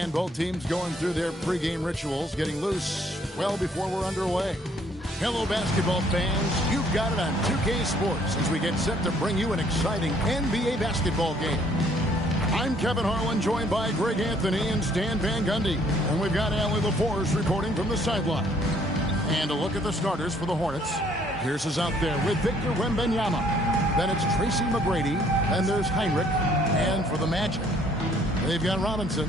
And both teams going through their pregame rituals, getting loose well before we're underway. Hello, basketball fans. You've got it on 2K Sports as we get set to bring you an exciting NBA basketball game. I'm Kevin Harlan, joined by Greg Anthony and Stan Van Gundy. And we've got Allie LaForce reporting from the sideline. And a look at the starters for the Hornets. Pierce is out there with Victor Wembanyama. Then it's Tracy McGrady. Then there's Heinrich. And for the Magic, they've got Robinson.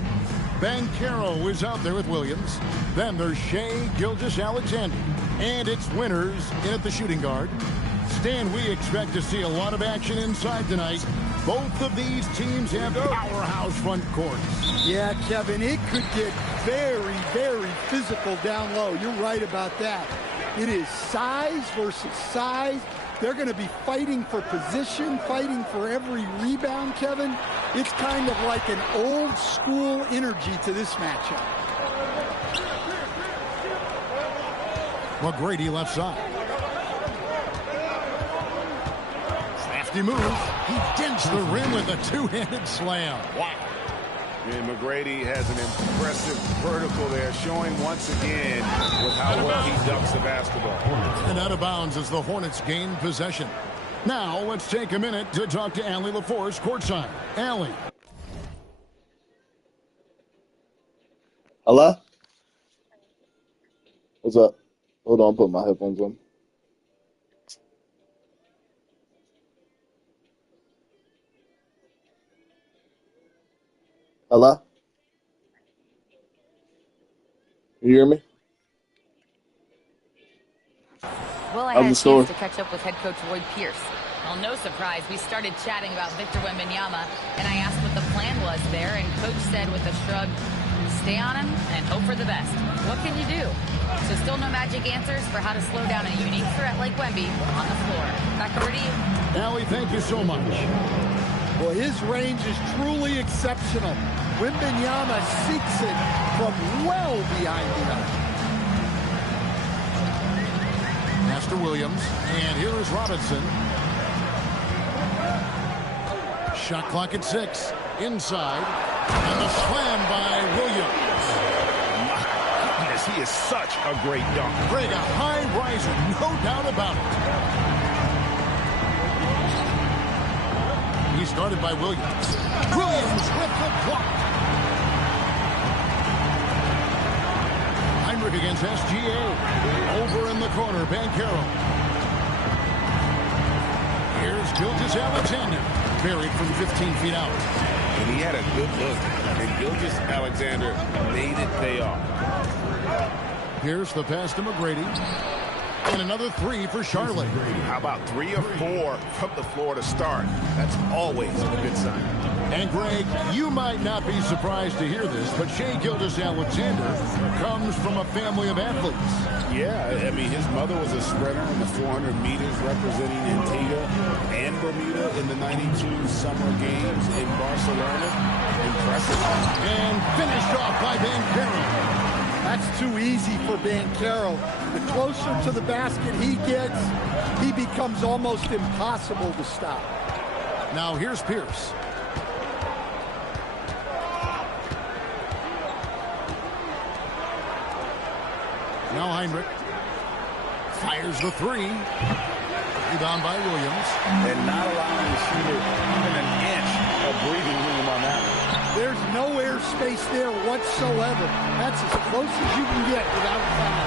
Banchero is out there with Williams. Then there's Shai Gilgeous-Alexander. And it's Winters in at the shooting guard. Stan, we expect to see a lot of action inside tonight. Both of these teams have powerhouse front courts. Yeah, Kevin, it could get very, very physical down low. You're right about that. It is size versus size. They're going to be fighting for position, fighting for every rebound, Kevin. It's kind of like an old school energy to this matchup. McGrady left side. Crafty move. He dents the rim with a two-handed slam. Wow. And McGrady has an impressive vertical there, showing once again with how well he dunks the basketball. And out of bounds as the Hornets gain possession. Now let's take a minute to talk to Allie LaForce courtside. Allie. Hello? What's up? Hold on, put my headphones on. Hello? You hear me? Well, I had a chance to catch up with head coach Lloyd Pierce. Well, no surprise, we started chatting about Victor Wembanyama, and I asked what the plan was there, and coach said with a shrug, stay on him and hope for the best. What can you do? So still no magic answers for how to slow down a unique threat like Wemby on the floor. Back over to you. Allie, thank you so much. Well, his range is truly exceptional. Wembanyama seeks it from well behind the arc. Master Williams, and here is Robinson. Shot clock at 6. Inside, and the slam by Williams. My goodness, he is such a great dunker. Greg, a high riser, no doubt about it. He started by Williams. Williams with the block. Heinrich against SGA. Over in the corner, Banchero. Here's Gilgeous-Alexander. Buried from 15 feet out. And he had a good look. And Gilgeous-Alexander made it pay off. Here's the pass to McGrady. And another 3 for Charlotte. How about 3 or 4 from the floor to start? That's always a good sign. And Greg, you might not be surprised to hear this, but Shai Gilgeous-Alexander comes from a family of athletes. Yeah, I mean, his mother was a sprinter in the 400 meters representing Antigua and Bermuda in the 92 Summer Games in Barcelona. Impressive. And finished off by Banchero. That's too easy for Banchero. The closer to the basket he gets, he becomes almost impossible to stop. Now here's Pierce. Now Heinrich fires the 3. Rebound by Williams. And not allowing the shooter even an inch of breathing room on that one. There's no airspace there whatsoever. That's as close as you can get without foul.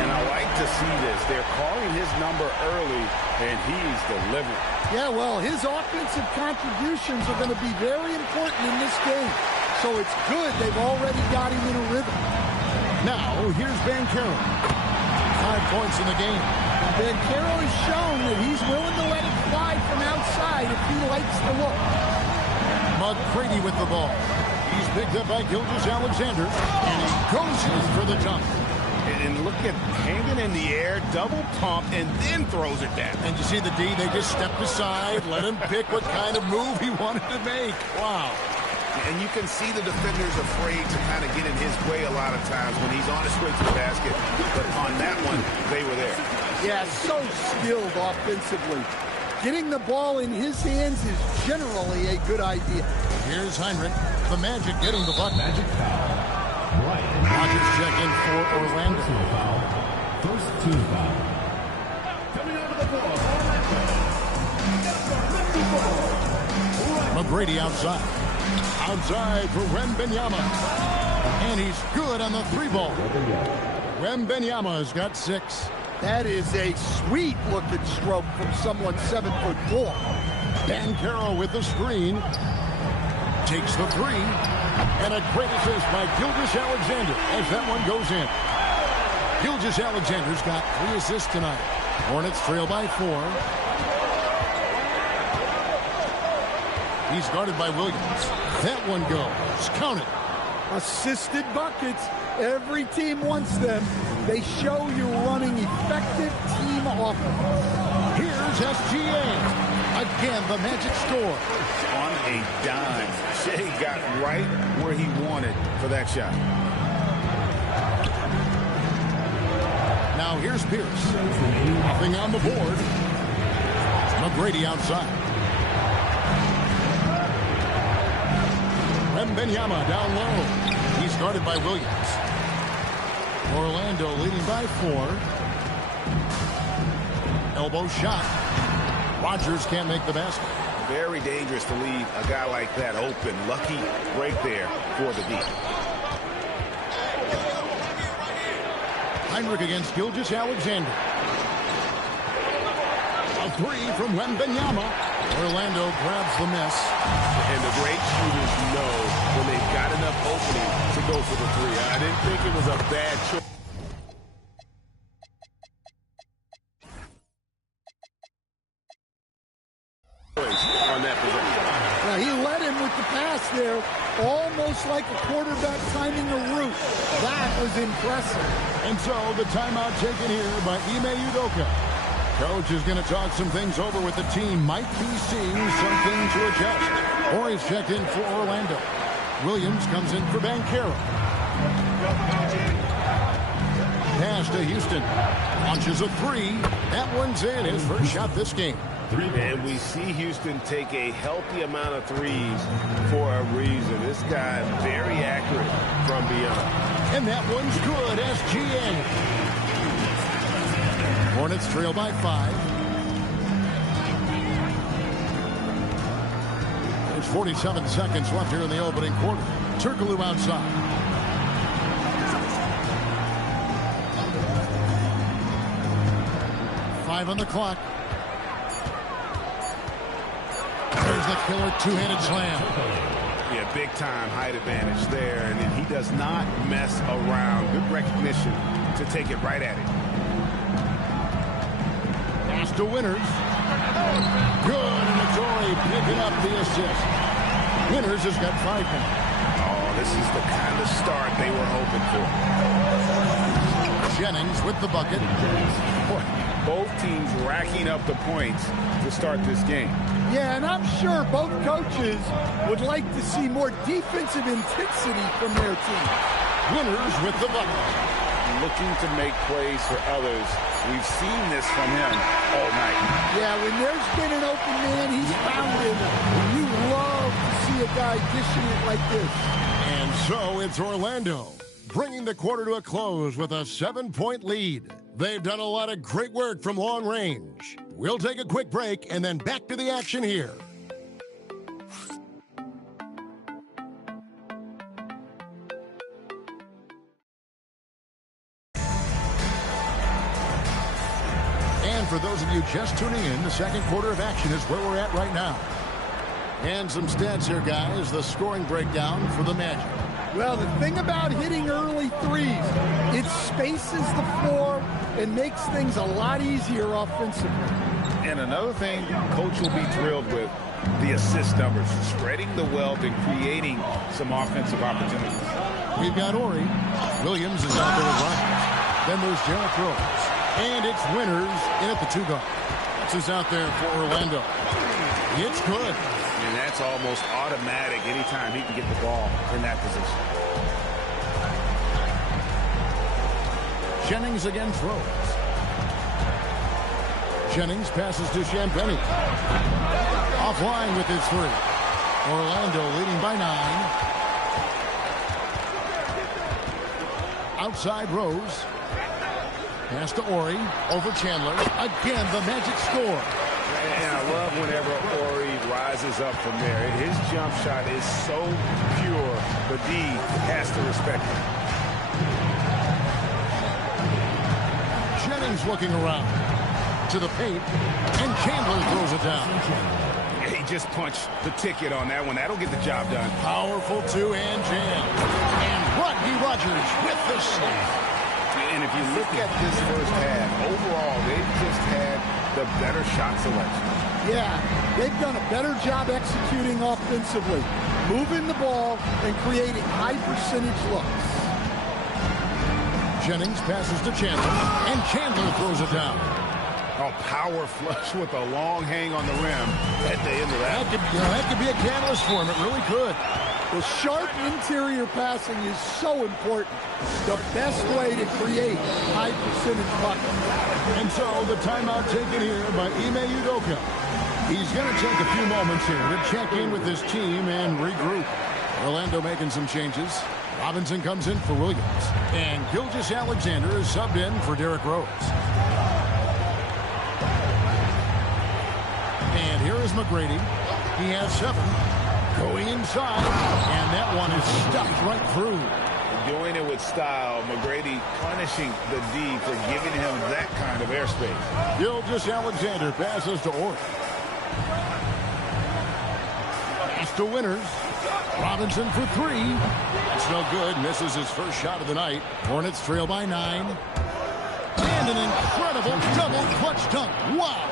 And I like to see this. They're calling his number early, and he's delivering. Yeah, well, his offensive contributions are going to be very important in this game. So it's good they've already got him in a rhythm. Now, here's Banchero. 5 points in the game. Banchero has shown that he's willing to let it fly from outside if he likes the look. McGrady with the ball. He's picked up by Gilgeous-Alexander, and he goes in for the dunk. And look at hanging in the air, double pump, and then throws it down. And you see the D, they just stepped aside, let him pick what kind of move he wanted to make. Wow. And you can see the defenders afraid to kind of get in his way a lot of times when he's on his way to the basket. But on that one, they were there. Yeah, so skilled offensively. Getting the ball in his hands is generally a good idea. Here's Heinrich. The Magic getting the bucket. Magic foul. Rogers check in for Orlando. First team foul. Coming over the floor. McGrady outside. Outside for Wembenyama. And he's good on the 3-ball. Wembenyama's got 6. That is a sweet-looking stroke from someone 7'4". Banchero with the screen. Takes the 3. And a great assist by Gilgeous-Alexander as that one goes in. Gilgeous-Alexander's got 3 assists tonight. Hornets trail by 4. He's guarded by Williams. That one goes. Count it. Assisted buckets. Every team wants them. They show you're running effective team offense. Here's SGA. Again, the Magic score. On a dime. Shea got right where he wanted for that shot. Now here's Pierce. Nothing on the board. McGrady outside. Wembenyama down low. He's guarded by Williams. Orlando leading by 4. Elbow shot. Rogers can't make the basket. Very dangerous to leave a guy like that open. Lucky right there for the D. Heinrich against Gilgeous-Alexander. A 3 from Wembenyama. Orlando grabs the miss. And the great shooters know when they've got enough opening to go for the 3. I didn't think it was a bad choice. On that possession. Now, he led him with the pass there, almost like a quarterback timing a route. That was impressive. And so the timeout taken here by Ime Udoka. Coach is going to talk some things over with the team. Might be seeing something to adjust. Or he's checked in for Orlando. Williams comes in for Banchero. Pass to Houston. Launches a 3. That one's in. His first shot this game. And we see Houston take a healthy amount of 3s for a reason. This guy very accurate from beyond. And that one's good. SGA. Hornets trail by 5. There's 47 seconds left here in the opening quarter. Turkoglu outside. Five on the clock. There's the killer two-handed slam. Yeah, big time height advantage there, and he does not mess around. Good recognition to take it right at him. Pass to Winters. Good, and Adore picking up the assist. Winters has got 5 points. Oh, this is the kind of start they were hoping for. Jennings with the bucket. Both teams racking up the points to start this game. Yeah, and I'm sure both coaches would like to see more defensive intensity from their team. Winters with the bucket. Looking to make plays for others. We've seen this from him all night. Yeah, when there's been an open man, he's found it. And you love to see a guy dishing it like this. And so it's Orlando, bringing the quarter to a close with a 7-point lead. They've done a lot of great work from long range. We'll take a quick break and then back to the action here. And for those of you just tuning in, the second quarter of action is where we're at right now. And some stats here, guys. The scoring breakdown for the Magic. Well, the thing about hitting early 3s, it spaces the floor and makes things a lot easier offensively. And another thing Coach will be thrilled with, the assist numbers, spreading the wealth and creating some offensive opportunities. We've got Ori. Williams is out there with Rogers. Then there's Derrick Rose. And it's Winters in at the 2-guard. This is out there for Orlando. It's good. And that's almost automatic anytime he can get the ball in that position. Jennings against Rose. Jennings passes to Champagnie. Offline with his 3. Orlando leading by 9. outside Rose. Pass to Ori, over Chandler. Again, the Magic score. And I love whenever Ori rises up from there. His jump shot is so pure, the D has to respect it. Jennings looking around to the paint, and Chandler throws it down. He just punched the ticket on that one. That'll get the job done. Powerful two-hand jam. And Rodney Rogers with the slam. And if you look at this first half, overall, they've just had the better shot selection. Yeah, they've done a better job executing offensively, moving the ball and creating high percentage looks. Jennings passes to Chandler, and Chandler throws it down. Oh, power flush with a long hang on the rim at the end of that. That could be a catalyst for him. It really could. The sharp interior passing is so important. The best way to create high percentage buckets. And so the timeout taken here by Ime Udoka. He's going to take a few moments here to check in with his team and regroup. Orlando making some changes. Robinson comes in for Williams. And Gilgeous-Alexander is subbed in for Derrick Rose. And here is McGrady. He has 7. Going inside, and that one is stuffed right through. Doing it with style. McGrady punishing the D for giving him that kind of airspace. Gilgeous-Alexander passes to Ori. Pass to Winters. Robinson for 3. That's no good. Misses his first shot of the night. Hornets trail by 9. And an incredible double clutch dunk. Wow.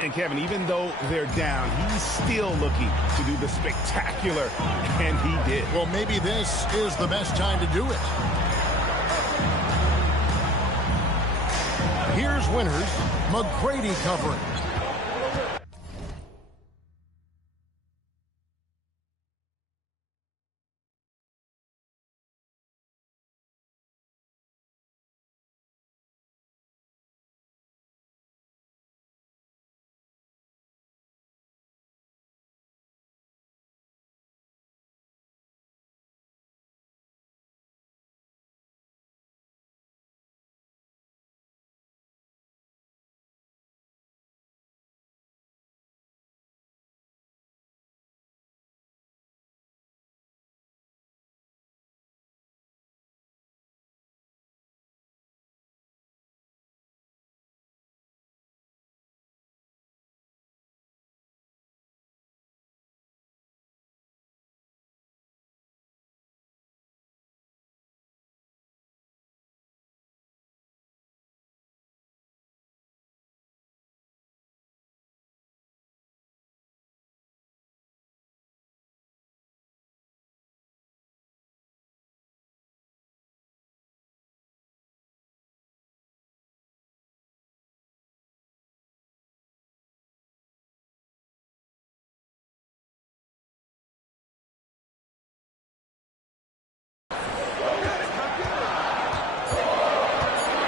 And Kevin, even though they're down, he's still looking to do the spectacular, and he did. Well, maybe this is the best time to do it. Here's Winters. McGrady covering.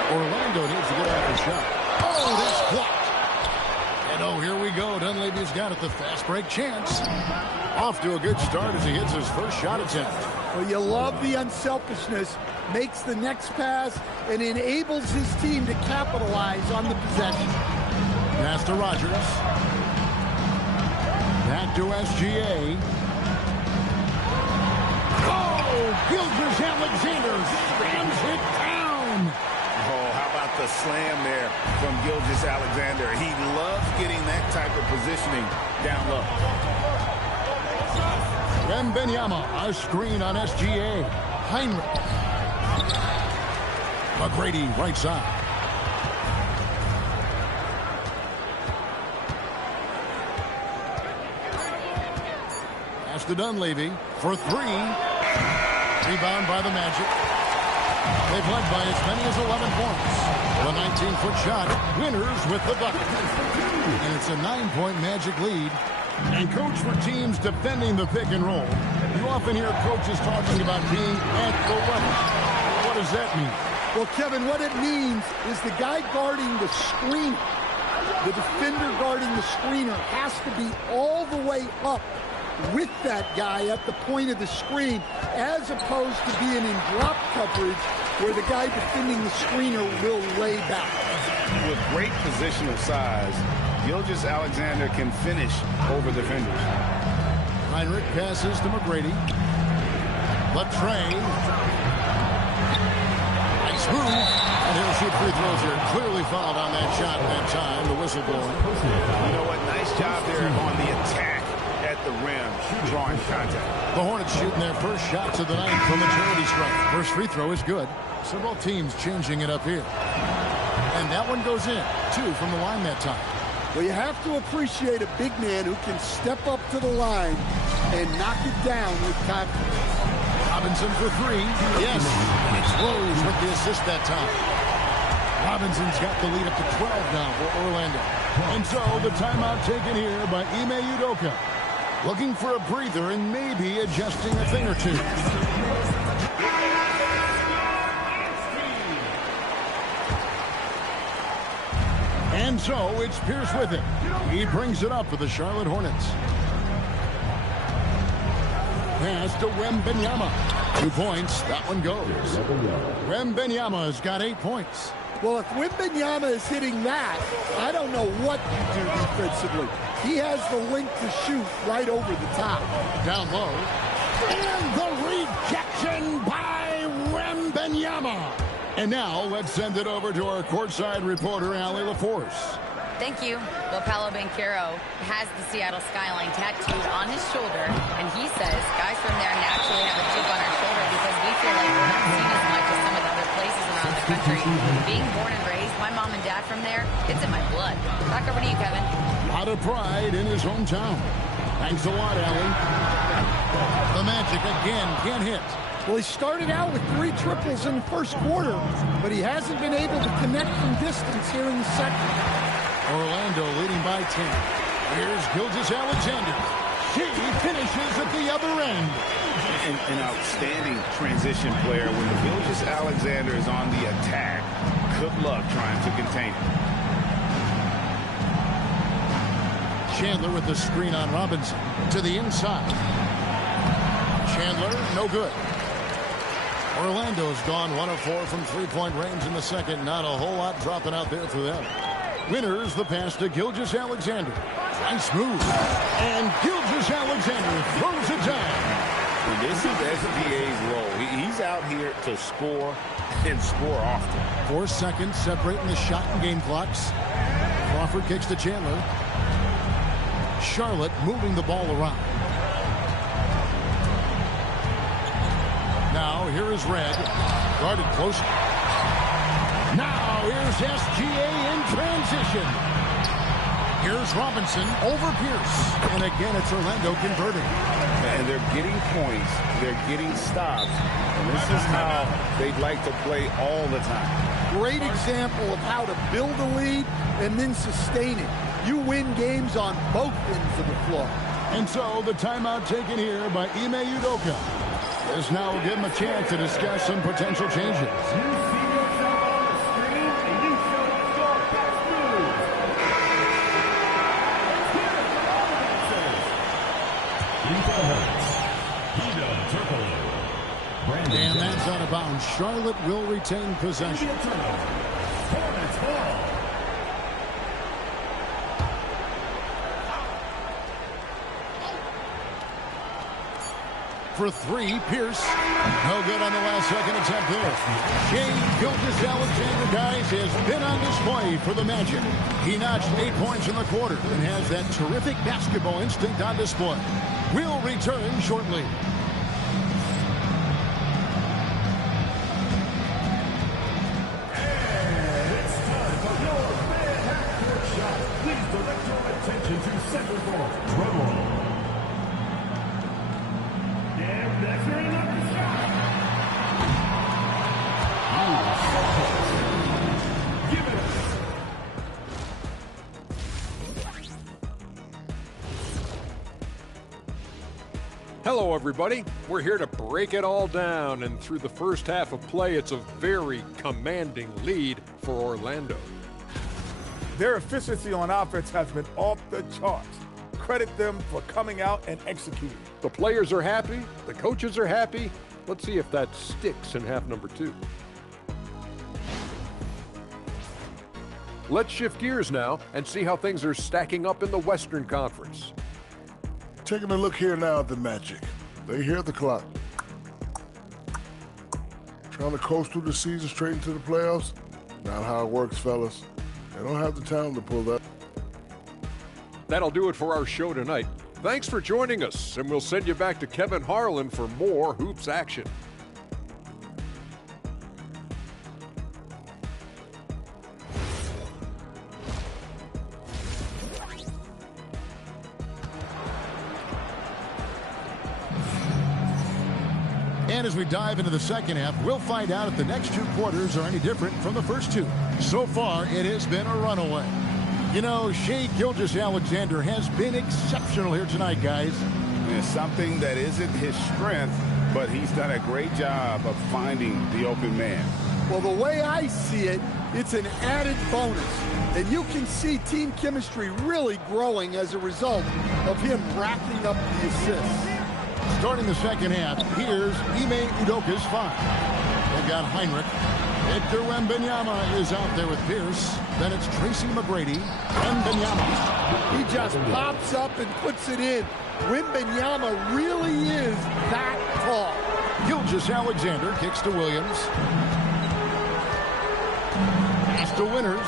Orlando needs to get out of the shot. Oh, that's blocked. And oh, here we go. Dunleavy's got it. The fast break chance. Off to a good start as he hits his first shot attempt. Well, you love the unselfishness. Makes the next pass and enables his team to capitalize on the possession. Pass to Rogers. Back to SGA. Oh, Gilgeous-Alexander slams it down. Oh, how about the slam there from Gilgeous-Alexander? He loves getting that type of positioning down low. Wembenyama, a screen on SGA. Heinrich. McGrady, right side. Pass to Dunleavy for 3. Rebound by the Magic. They've led by as many as 11 points. The 19-foot shot. Winters with the bucket. And it's a 9-point Magic lead. And coach for teams defending the pick and roll. You often hear coaches talking about being at the level. What does that mean? Well, Kevin, what it means is the guy guarding the screener, the defender guarding the screener, has to be all the way up with that guy at the point of the screen, as opposed to being in drop coverage where the guy defending the screener will lay back. With great positional size, Gilgeous-Alexander can finish over defenders. Heinrich passes to McGrady. Latre. Nice move. And he'll shoot free throws here. Clearly fouled on that shot that time. The whistle blowing. You know what? Nice job there on the attack at the rim, drawing contact. The Hornets shooting their first shots of the night from the charity stripe. First free throw is good. Several teams changing it up here. And that one goes in. 2 from the line that time. Well, you have to appreciate a big man who can step up to the line and knock it down with confidence. Robinson for 3. Yes. It's Rose with the assist that time. Robinson's got the lead up to 12 now for Orlando. And so the timeout taken here by Ime Udoka. Looking for a breather and maybe adjusting a thing or two. And so it's Pierce with it. He brings it up for the Charlotte Hornets. Pass to Wembenyama. 2 points. That one goes. Wembenyama's got 8 points. Well, if Wembenyama is hitting that, I don't know what you do defensively. He has the length to shoot right over the top. Down low. And the rejection by Wembenyama. And now let's send it over to our courtside reporter, Allie LaForce. Thank you. Well, Paolo Banchero has the Seattle skyline tattooed on his shoulder, and he says guys from there naturally have a chip on our shoulder because we feel like we're not seen as much as some of the other places around the country. Being born and raised, my mom and dad from there, it's in my blood. Back over to you, Kevin. A lot of pride in his hometown. Thanks a lot, Allie. The Magic again can't hit. Well, he started out with 3 triples in the first quarter, but he hasn't been able to connect from distance here in the second. Orlando leading by 10. Here's Gilgeous-Alexander. She finishes at the other end. An outstanding transition player. When the Gilgeous-Alexander is on the attack, good luck trying to contain him. Chandler with the screen on Robinson to the inside. Chandler, no good. Orlando's gone 1 of 4 from three-point range in the second. Not a whole lot dropping out there for them. Winners the pass to Gilgeous-Alexander. Nice move. And Gilgeous-Alexander throws it down. And this is SGA's role. He's out here to score and score often. 4 seconds separating the shot and game clocks. Crawford kicks to Chandler. Charlotte moving the ball around. Now here is Red. Guarded close. Now here's SGA in transition. Here's Robinson over Pierce. And again, it's Orlando converting. And they're getting points. They're getting stops. And this is how they'd like to play all the time. Great example of how to build a lead and then sustain it. You win games on both ends of the floor. And so the timeout taken here by Ime Udoka. This now will give him a chance to discuss some potential changes. And that's out of bounds. Charlotte will retain possession. For 3, Pierce. No good on the last second attempt there. Shai Gilgeous-Alexander, guys, has been on display for the Magic. He notched 8 points in the quarter and has that terrific basketball instinct on display. We'll return shortly. And it's time for your big half-court shot. Please direct your attention to center court. Drum roll. Measuring up the shot. Give it. Hello, everybody. We're here to break it all down, and through the first half of play, it's a very commanding lead for Orlando. Their efficiency on offense has been off the charts. credit them for coming out and executing. The players are happy. The coaches are happy. Let's see if that sticks in half number 2. Let's shift gears now and see how things are stacking up in the Western Conference. Taking a look here now at the Magic. They hear the clock. Trying to coast through the season straight into the playoffs? Not how it works, fellas. They don't have the talent to pull that. That'll do it for our show tonight. Thanks for joining us, and we'll send you back to Kevin Harlan for more hoops action. And as we dive into the second half, we'll find out if the next 2 quarters are any different from the first 2. So far, it has been a runaway. You know, Shai Gilgeous-Alexander has been exceptional here tonight, guys. It's something that isn't his strength, but he's done a great job of finding the open man. Well, the way I see it, it's an added bonus. And you can see team chemistry really growing as a result of him racking up the assists. Starting the second half, here's Ime Udoka's 5. They've got Heinrich. Victor Wembanyama is out there with Pierce. Then it's Tracy McGrady. Wembanyama. He just pops up and puts it in. Wembanyama really is that tall. Gilgeous-Alexander kicks to Williams. Pass to Winters.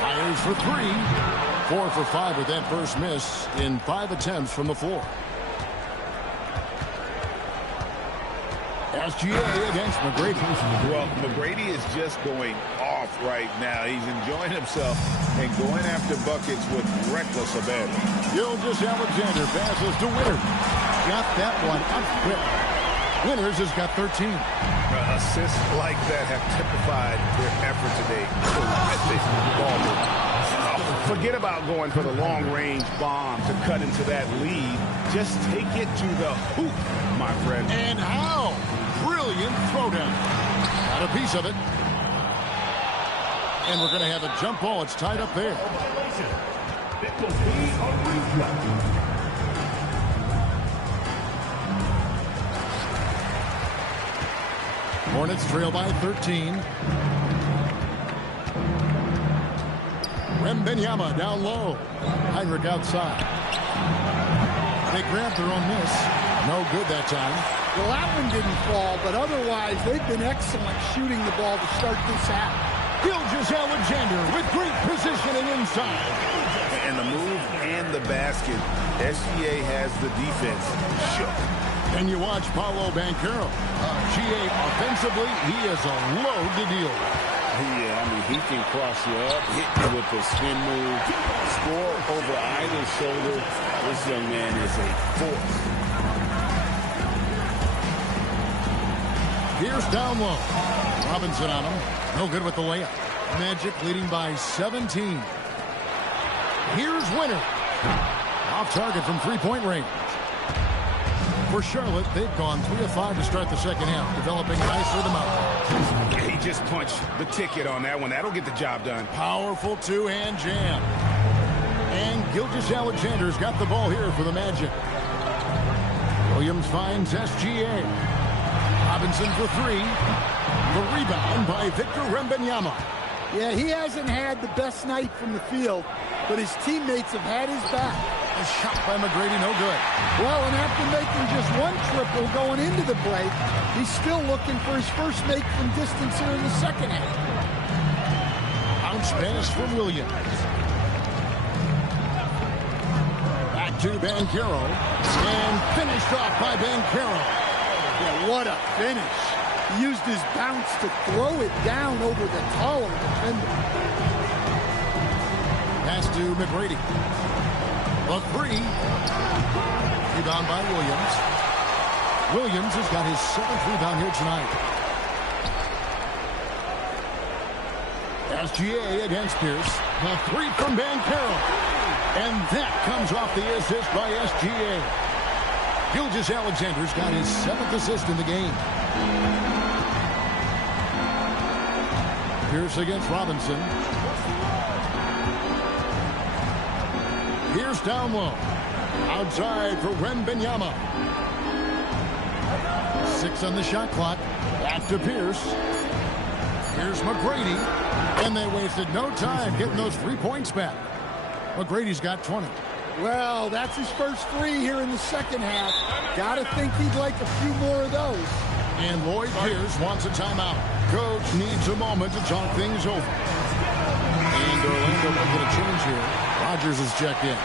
Fires for 3. 4 for 5 with that first miss in 5 attempts from the floor. SGA against McGrady. Well, McGrady is just going off right now. He's enjoying himself and going after buckets with reckless abandon. Gilgeous-Alexander passes to Winters. Got that one up quick. Winters has got 13. Assists like that have typified their effort today. Terrific ball movement. Forget about going for the long-range bomb to cut into that lead. Just take it to the hoop, my friend. And how? Brilliant throwdown. Got a piece of it. And we're going to have a jump ball. It's tied up there. It will be a replay. Hornets trail by 13. Wembanyama down low. Heinrich outside. They grabbed their own miss. No good that time. Well, that one didn't fall, but otherwise they've been excellent shooting the ball to start this half. Gilgeous-Alexander with great positioning inside. And the move and the basket. SGA has the defense shook. And you watch Paolo Banchero. GA offensively, he is a load to deal with. Yeah, I mean, he can cross you up, hit you with the spin move, score over either shoulder. This young man is a force. Here's down low. Robinson on him. No good with the layup. Magic leading by 17. Here's Winter. Off target from three-point range. For Charlotte, they've gone 3 of 5 to start the second half, developing nice rhythm out. He just punched the ticket on that one. That'll get the job done. Powerful two-hand jam. And Gilgeous-Alexander's got the ball here for the Magic. Williams finds SGA. Robinson for 3. The rebound by Victor Wembanyama. Yeah, he hasn't had the best night from the field, but his teammates have had his back. A shot by McGrady, no good. Well, and after making just 1 triple going into the break, he's still looking for his first make from distance here in the second half. Bounce pass from Williams. Back to Banchero. And finished off by Banchero. Yeah, what a finish. He used his bounce to throw it down over the taller defender. Pass to McGrady. The 3. Rebound by Williams. Williams has got his 7th rebound here tonight. SGA against Pierce. The 3 from Banchero. And that comes off the assist by SGA. Gilgeous-Alexander's got his 7th assist in the game. Pierce against Robinson. Pierce down low. Outside for Wemby. 6 on the shot clock. Back to Pierce. Here's McGrady. And they wasted no time getting those 3 points back. McGrady's got 20. Well, that's his first 3 here in the second half. Gotta think he'd like a few more of those. And Lloyd Pierce wants a timeout. Coach needs a moment to talk things over. And Orlando might get a change here. Rodgers is checked in.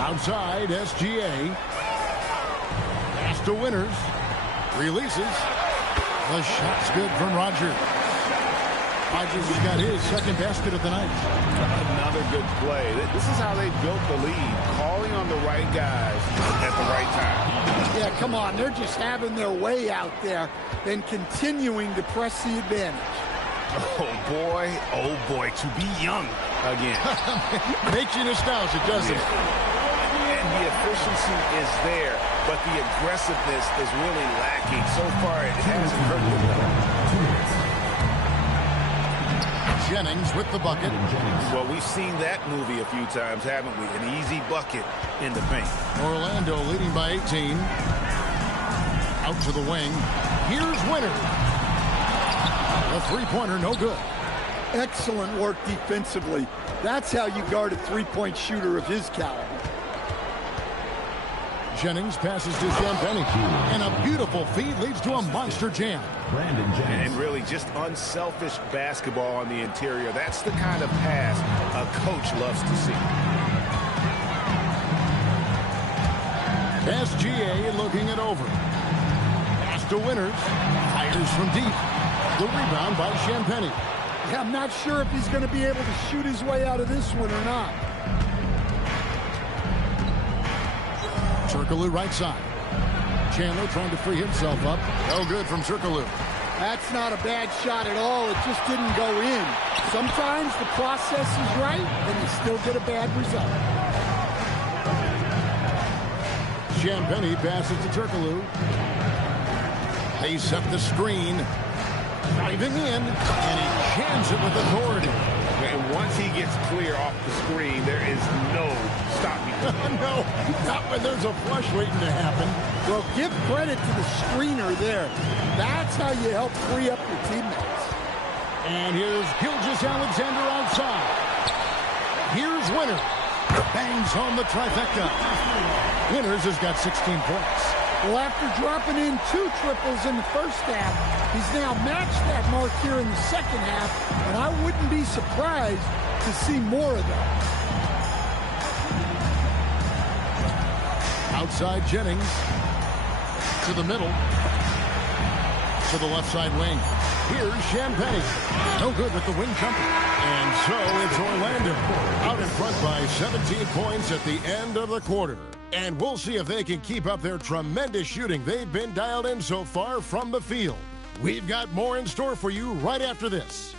Outside, SGA. Pass to Winters. Releases. The shot's good from Rodgers. Rodgers has got his second basket of the night. Another good play. This is how they built the lead. Calling on the right guys at the right time. Yeah, come on. They're just having their way out there and continuing to press the advantage. Oh, boy, to be young again. Makes you nostalgic, doesn't it? And the efficiency is there, but the aggressiveness is really lacking. So far, it hasn't hurt them. Jennings with the bucket. Well, we've seen that movie a few times, haven't we? An easy bucket in the paint. Orlando leading by 18. Out to the wing. Here's Winters. A three-pointer, no good. Excellent work defensively. That's how you guard a three-point shooter of his caliber. Jennings passes to Champagnie. And a beautiful feed leads to a monster jam. And really just unselfish basketball on the interior. That's the kind of pass a coach loves to see. SGA looking it over. Pass to Winters. Fires from deep. The rebound by Champagnie. Yeah, I'm not sure if he's going to be able to shoot his way out of this one or not. Circulou right side. Chandler trying to free himself up. No good from Circulou. That's not a bad shot at all. It just didn't go in. Sometimes the process is right, and you still get a bad result. Champagnie passes to Circulou. They set the screen. Driving in, and he jams it with authority. And once he gets clear off the screen, there is no stopping him. No, not when there's a flush waiting to happen. Well, give credit to the screener there. That's how you help free up your teammates. And here's Gilgeous-Alexander outside. Here's Winters. Bangs home the trifecta. Winters has got 16 points. Well, after dropping in 2 triples in the first half, he's now matched that mark here in the second half, and I wouldn't be surprised to see more of that. Outside Jennings. To the middle. To the left side wing. Here's Champagnie. No good with the wing jumper. And so it's Orlando out in front by 17 points at the end of the quarter. And we'll see if they can keep up their tremendous shooting they've been dialed in so far from the field. We've got more in store for you right after this.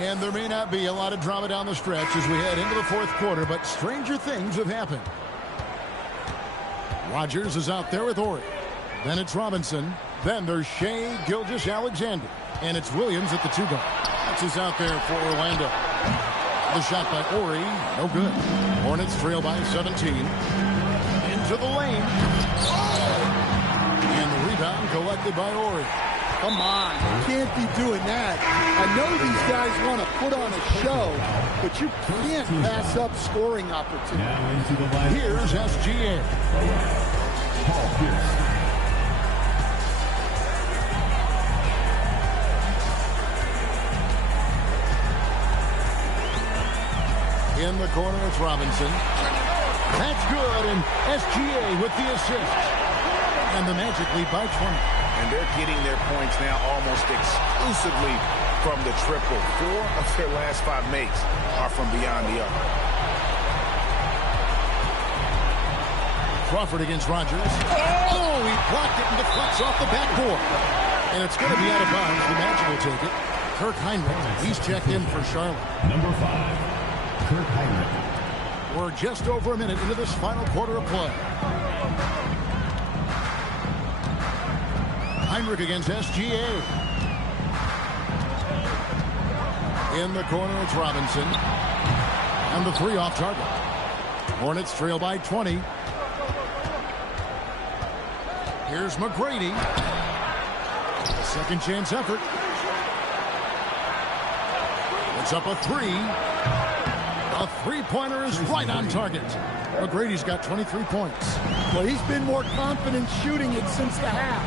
And there may not be a lot of drama down the stretch as we head into the fourth quarter, but stranger things have happened. Rodgers is out there with Horry. Then it's Robinson. Then there's Shea Gilgeous-Alexander. And it's Williams at the 2 guard. That's who's out there for Orlando. The shot by Horry, no good. Hornets trail by 17. Into the lane. And the rebound collected by Horry. Come on, you can't be doing that. I know these guys want to put on a show, but you can't pass up scoring opportunities. Here's SGA. In the corner, it's Robinson. That's good, and SGA with the assist. And the Magic lead by 20. And they're getting their points now almost exclusively from the triple. 4 of their last 5 makes are from beyond the arc. Crawford against Rodgers. Oh, he blocked it and deflects off the backboard. And it's going to be out of bounds. The Magic will take it. Kirk Heinrich, he's checked in for Charlotte. Number 5. We're just over a minute into this final quarter of play. Heinrich against SGA. In the corner, it's Robinson. And the three off target. Hornets trail by 20. Here's McGrady. Second chance effort. It's up a three. A three-pointer is right on target. McGrady's got 23 points. Well, he's been more confident shooting it since the half.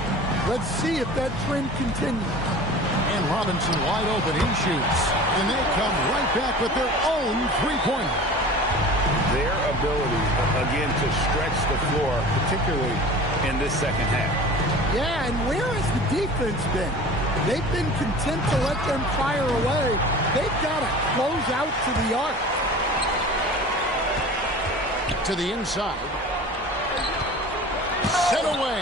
Let's see if that trend continues. And Robinson wide open. He shoots. And they come right back with their own three-pointer. Their ability, again, to stretch the floor, particularly in this second half. Yeah, and where has the defense been? They've been content to let them fire away. They've got to close out to the arc. To the inside. Set away.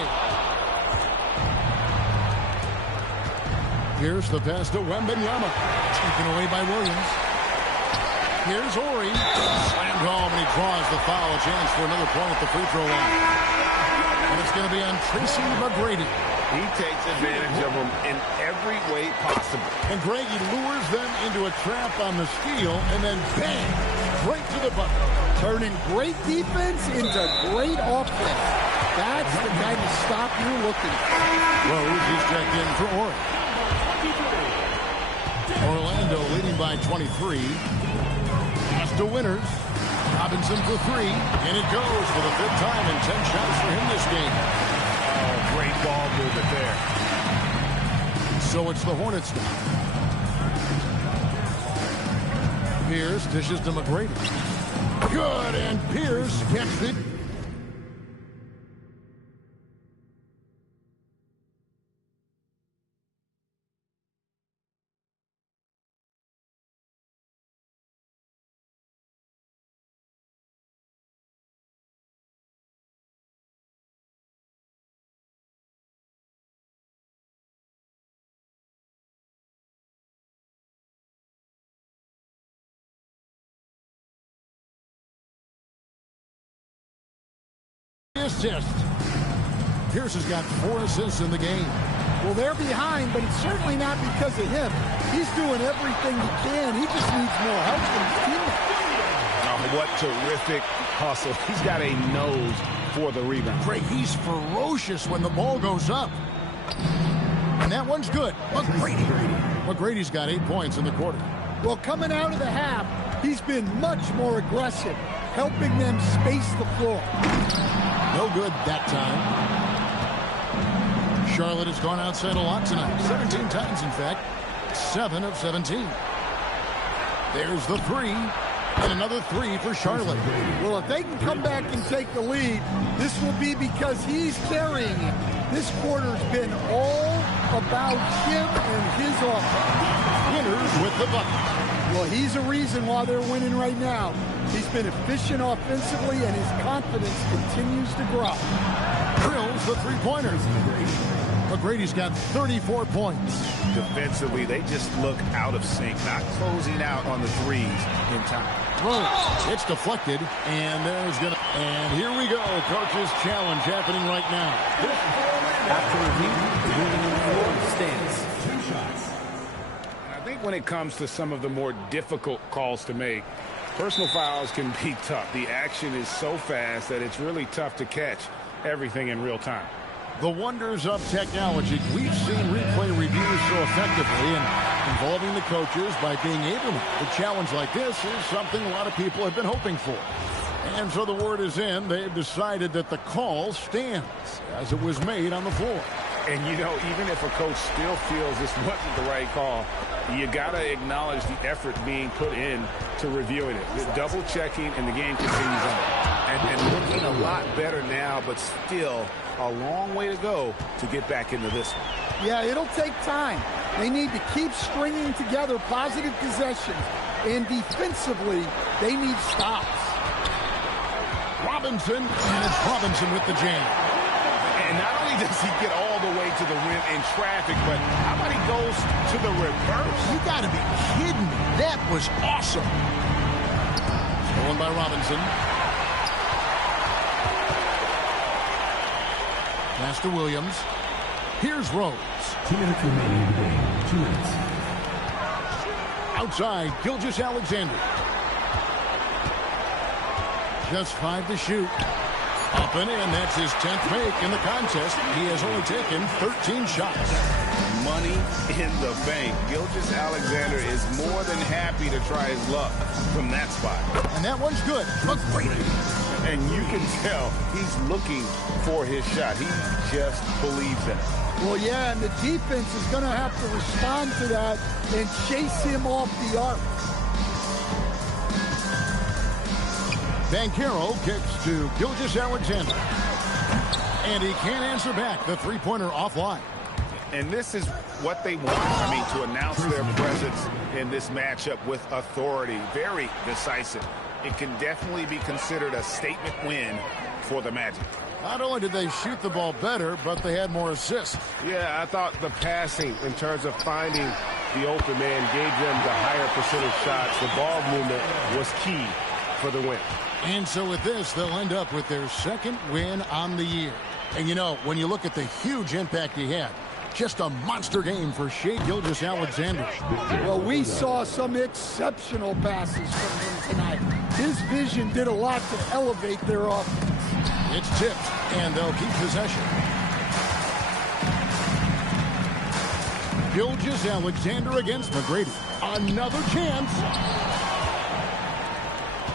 Here's the pass to Wemby. Taken away by Williams. Here's Ori. Slammed home, and he draws the foul. A chance for another point at the free throw line. And it's going to be on Tracy McGrady. He takes advantage of them in every way possible. And Greg, he lures them into a trap on the steal, and then bang, right to the bucket. Turning great defense into great offense. That's the kind of stop you're looking for. Rose is checked in for Ori. Orlando leading by 23. Pass to Winters. Robinson for three, and it goes for the fifth time and 10 shots for him this game. Oh, great ball movement there. So it's the Hornets now. Pierce dishes to McGrady. Good, and Pierce gets it. Assist. Pierce has got 4 assists in the game. Well, they're behind, but it's certainly not because of him. He's doing everything he can. He just needs more help from his teammates. Oh, what terrific hustle. He's got a nose for the rebound. Greg, he's ferocious when the ball goes up. And that one's good. McGrady. McGrady's got 8 points in the quarter. Well, coming out of the half, he's been much more aggressive, helping them space the floor. No good that time. Charlotte has gone outside a lot tonight. 17 times, in fact. 7 of 17. There's the three. And another three for Charlotte. Well, if they can come back and take the lead, this will be because he's carrying it. This quarter's been all about him and his offense. Winters with the bucket. Well, he's a reason why they're winning right now. He's been efficient offensively, and his confidence continues to grow. Drills the three-pointers. McGrady's got 34 points. Defensively, they just look out of sync, not closing out on the threes in time. Rose, it's deflected, and there's gonna. And here we go. Coach's challenge happening right now. After review, the winning floor stands. 2 shots. I think when it comes to some of the more difficult calls to make, personal fouls can be tough. The action is so fast that it's really tough to catch everything in real time. The wonders of technology. We've seen replay reviews so effectively and involving the coaches by being able to. A challenge like this is something a lot of people have been hoping for. And so the word is in. They've decided that the call stands as it was made on the floor. And, you know, even if a coach still feels this wasn't the right call, you got to acknowledge the effort being put in to reviewing it. Double checking, and the game continues on. And looking a lot better now, but still a long way to go to get back into this one. Yeah, it'll take time. They need to keep stringing together positive possessions. And defensively, they need stops. Robinson, and it's Robinson with the jam. And not only does he get all the way to the rim in traffic, but how about he goes to the reverse? You got to be kidding me. That was awesome. one by Robinson. Pass to Williams. Here's Rose. 2 minutes remaining in the game. 2 minutes. Outside, Gilgeous-Alexander. Just 5 to shoot. Up and in. That's his 10th make in the contest. He has only taken 13 shots. Money in the bank. Gilgeous-Alexander is more than happy to try his luck from that spot. And that one's good. McGrady. And you can tell he's looking for his shot. He just believes in it. Well, yeah, and the defense is going to have to respond to that and chase him off the arc. Banchero kicks to Gilgeous-Alexander. And he can't answer back. The three-pointer offline. And this is what they want. I mean, to announce their presence in this matchup with authority. Very decisive. It can definitely be considered a statement win for the Magic. Not only did they shoot the ball better, but they had more assists. Yeah, I thought the passing in terms of finding the open man gave them the higher percentage shots. The ball movement was key for the win. And so with this, they'll end up with their second win on the year. And, you know, when you look at the huge impact he had, just a monster game for Shai Gilgeous-Alexander. Well, we saw some exceptional passes from him tonight. His vision did a lot to elevate their offense. It's tipped, and they'll keep possession. Gilgeous-Alexander against McGrady. Another chance.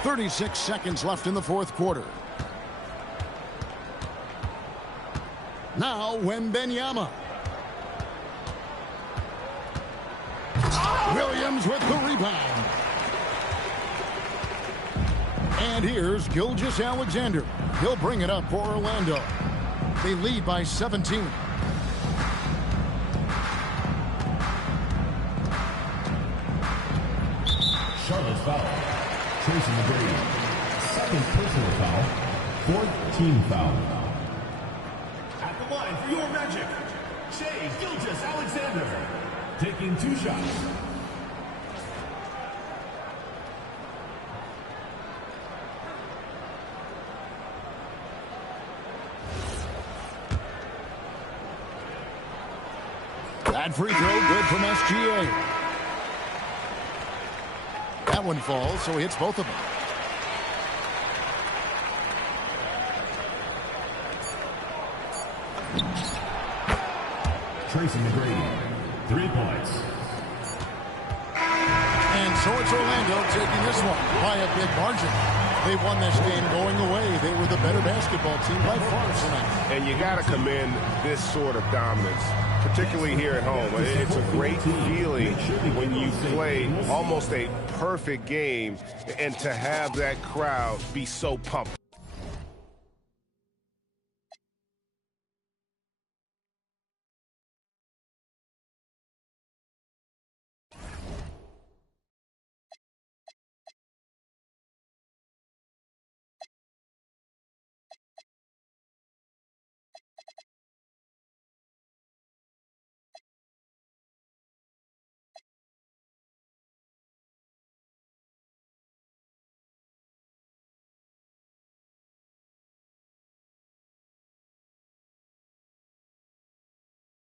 36 seconds left in the fourth quarter. Now, Wembenyama. Williams with the rebound. And here's Gilgeous-Alexander. He'll bring it up for Orlando. They lead by 17. Charlotte foul. Tracy McGrady. Second personal foul. Fourth team foul. At the line for your Magic, Shai Gilgeous-Alexander. Taking 2 shots. That free throw good from SGA. That one falls, so he hits both of them. Tracy McGrady, 3 points. And so it's Orlando taking this one by a big margin. They won this game going away. They were the better basketball team by far tonight. And you got to commend this sort of dominance, particularly here at home. It's a great feeling when you play almost a perfect game and to have that crowd be so pumped.